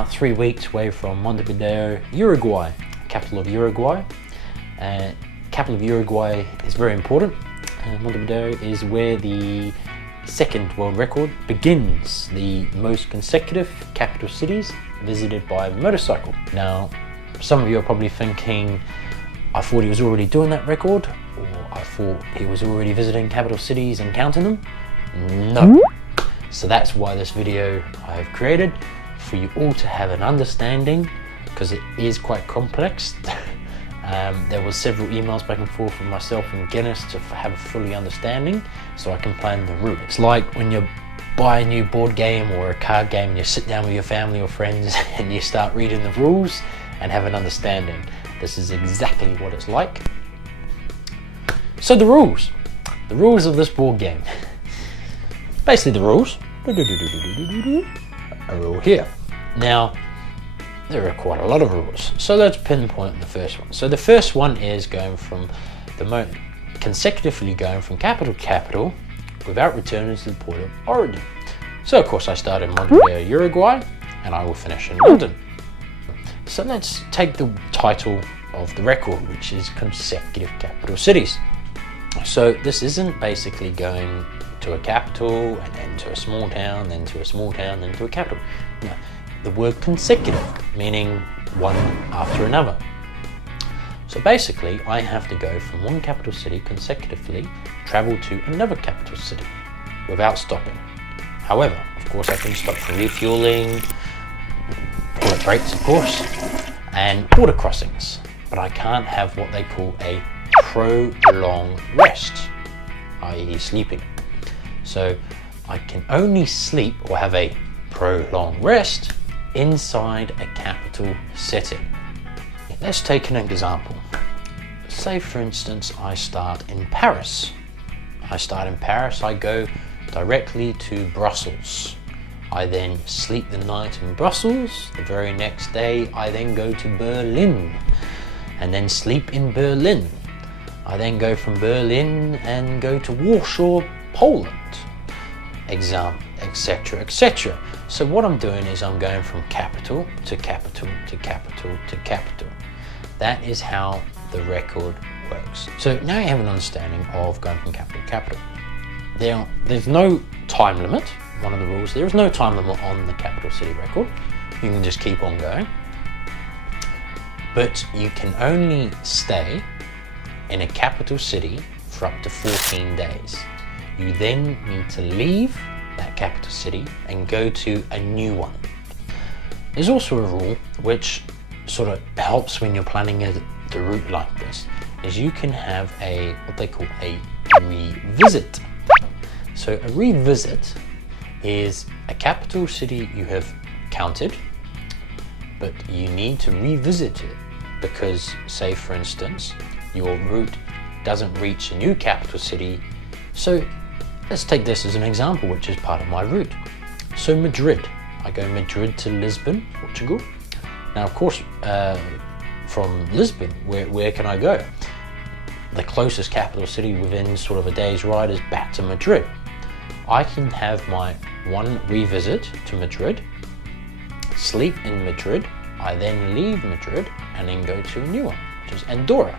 about 3 weeks away from Montevideo, Uruguay, capital of Uruguay. Capital of Uruguay is very important. Montevideo is where the second world record begins, the most consecutive capital cities visited by motorcycle. Now, some of you are probably thinking, I thought he was already doing that record, or I thought he was already visiting capital cities and counting them. No. So that's why this video I have created, for you all to have an understanding, because it is quite complex. There was several emails back and forth with myself and Guinness to have a fully understanding, so I can plan the route. It's like when you buy a new board game or a card game and you sit down with your family or friends and you start reading the rules and have an understanding. This is exactly what it's like. So the rules of this board game. Basically the rules are all here. Now, there are quite a lot of rules, so let's pinpoint the first one. So the first one is going from consecutively going from capital to capital without returning to the port of origin. So of course I start in Montevideo, Uruguay, and I will finish in London. So let's take the title of the record, which is consecutive capital cities. So this isn't basically going to a capital and then to a small town, then to a small town, then to a capital. No, the word consecutive, meaning one after another. So basically, I have to go from one capital city consecutively, travel to another capital city without stopping. However, of course, I can stop for refueling, toilet breaks, of course, and border crossings. But I can't have what they call a prolonged rest, i.e. sleeping. So I can only sleep or have a prolonged rest inside a capital city. Let's take an example. Say for instance I start in Paris. I go directly to Brussels. I then sleep the night in Brussels. The very next day I then go to Berlin and then sleep in Berlin. I then go from Berlin and go to Warsaw, Poland, etc., etc. So what I'm doing is I'm going from capital to capital to capital to capital. That is how the record works. So now you have an understanding of going from capital to capital. There's no time limit. One of the rules, there is no time limit on the capital city record. You can just keep on going. But you can only stay in a capital city for up to 14 days. You then need to leave that capital city and go to a new one. There's also a rule which sort of helps when you're planning the route like this, is you can have what they call a revisit. So a revisit is a capital city you have counted, but you need to revisit it because, say for instance, your route doesn't reach a new capital city. So let's take this as an example, which is part of my route. So Madrid, I go Madrid to Lisbon, Portugal. Now of course, from Lisbon, where can I go? The closest capital city within sort of a day's ride is back to Madrid. I can have my one revisit to Madrid, sleep in Madrid, I then leave Madrid and then go to a new one, which is Andorra.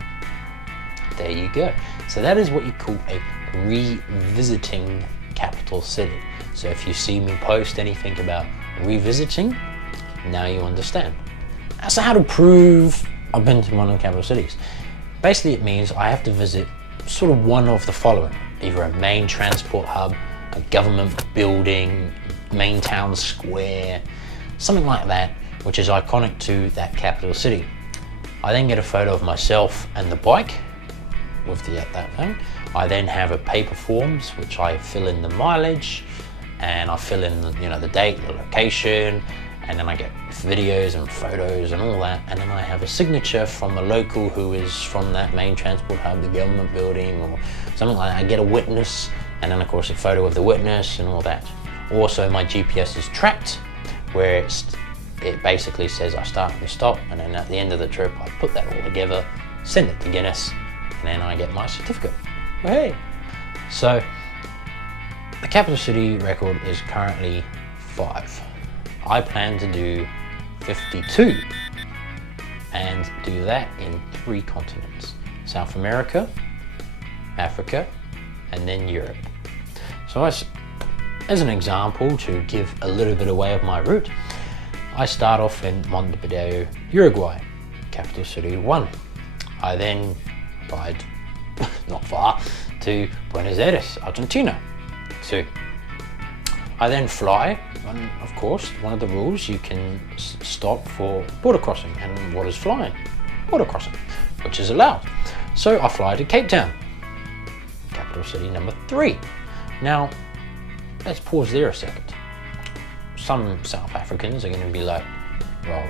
There you go. So that is what you call a revisiting capital city. So if you see me post anything about revisiting, now you understand. So how to prove I've been to one of the capital cities? Basically it means I have to visit sort of one of the following, either a main transport hub, a government building, main town square, something like that, which is iconic to that capital city. I then get a photo of myself and the bike with that thing. I then have a paper forms which I fill in the mileage and I fill in the date, the location, and then I get videos and photos and all that, and then I have a signature from the local who is from that main transport hub, the government building or something like that. I get a witness and then of course a photo of the witness and all that. Also my GPS is tracked where it basically says I start and stop, and then at the end of the trip I put that all together, send it to Guinness, and then I get my certificate. Hey! So the capital city record is currently 5. I plan to do 52 and do that in 3 continents: South America, Africa, and then Europe. So as an example, to give a little bit away of my route, I start off in Montevideo, Uruguay, capital city 1. I then ride not far to Buenos Aires, Argentina 2. I then fly, and of course one of the rules, you can stop for border crossing. And what is flying? Border crossing, which is allowed. So I fly to Cape Town, capital city number 3. Now let's pause there a second. Some South Africans are going to be like, well,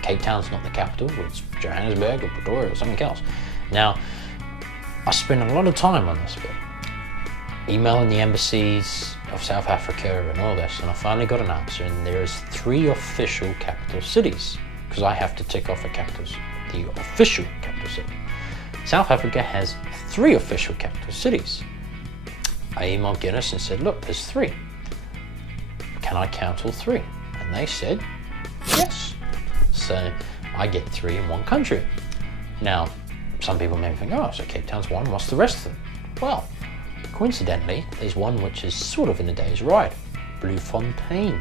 Cape Town's not the capital, it's Johannesburg or Pretoria or something else. Now, I spent a lot of time on this bit, emailing the embassies of South Africa and all this, and I finally got an answer, and there is 3 official capital cities, because I have to tick off the official capital city. South Africa has 3 official capital cities. I emailed Guinness and said, look, there's 3. Can I count all 3? And they said, yes. So I get 3 in one country. Now, some people may think, oh, so Cape Town's 1, what's the rest of them? Well, coincidentally, there's one which is sort of in a day's ride, Bloemfontein.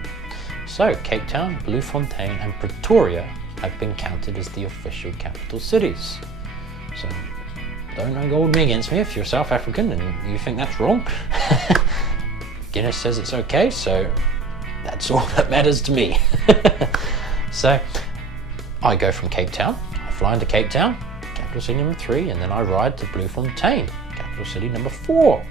So Cape Town, Bloemfontein, and Pretoria have been counted as the official capital cities. So don't hold me against me if you're South African and you think that's wrong. Guinness says it's okay, so that's all that matters to me. So I go from Cape Town, I fly into Cape Town, capital city number 3, and then I ride to Bloemfontein, capital city number 4,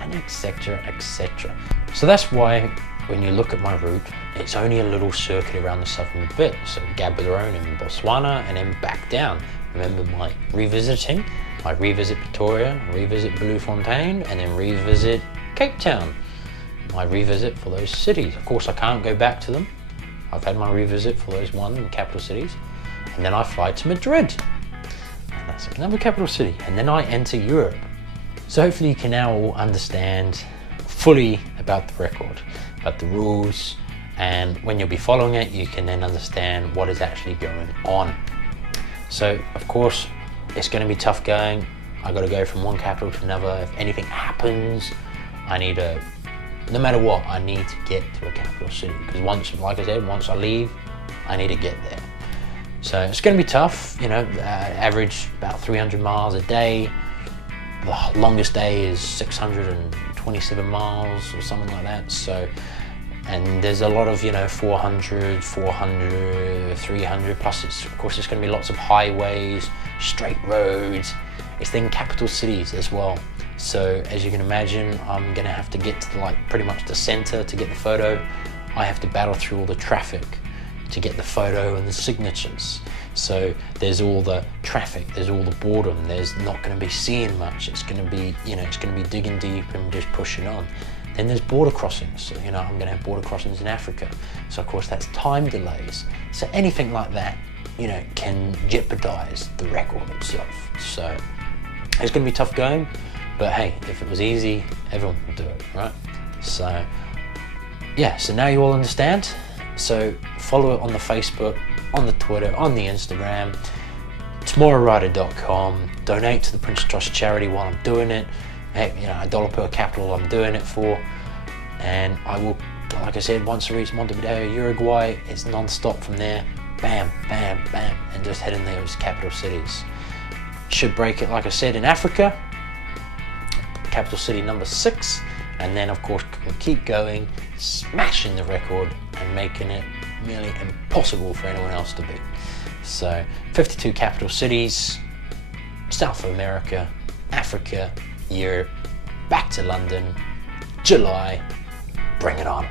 and etc, etc. So that's why when you look at my route, it's only a little circuit around the southern bit. So Gaborone in Botswana, and then back down. Remember my revisiting, I revisit Pretoria, revisit Bloemfontein, and then revisit Cape Town. My revisit for those cities. Of course, I can't go back to them. I've had my revisit for those 1 capital cities, and then I fly to Madrid, and that's another capital city, and then I enter Europe. So hopefully you can now all understand fully about the record, about the rules, and when you'll be following it, you can then understand what is actually going on. So of course, it's going to be tough going. I got to go from one capital to another. If anything happens, no matter what, I need to get to a capital city, because like I said, once I leave, I need to get there. So it's going to be tough, you know, average about 300 miles a day. The longest day is 627 miles or something like that. So, and there's a lot of, 400, 300, plus of course it's going to be lots of highways, straight roads. It's then capital cities as well. So as you can imagine, I'm going to have to get to pretty much the center to get the photo. I have to battle through all the traffic to get the photo and the signatures. So there's all the traffic, there's all the boredom, there's not going to be seeing much. It's going to be, it's going to be digging deep and just pushing on. Then there's border crossings. So, I'm going to have border crossings in Africa. So of course that's time delays. So anything like that, can jeopardize the record itself. So it's going to be tough going, but hey, if it was easy, everyone would do it, right? So yeah, so now you all understand. So follow it on the Facebook, on the Twitter, on the Instagram, 2moroRider.com. Donate to the Prince Trust charity while I'm doing it. Heck, $1 per capital I'm doing it for. And I will, like I said, once I reach Montevideo, Uruguay, it's non-stop from there. Bam, bam, bam, and just heading those capital cities. Should break it, like I said, in Africa, capital city number 6, and then of course keep going, smashing the record and making it nearly impossible for anyone else to beat. So 52 capital cities, South America, Africa, Europe, back to London, July, bring it on.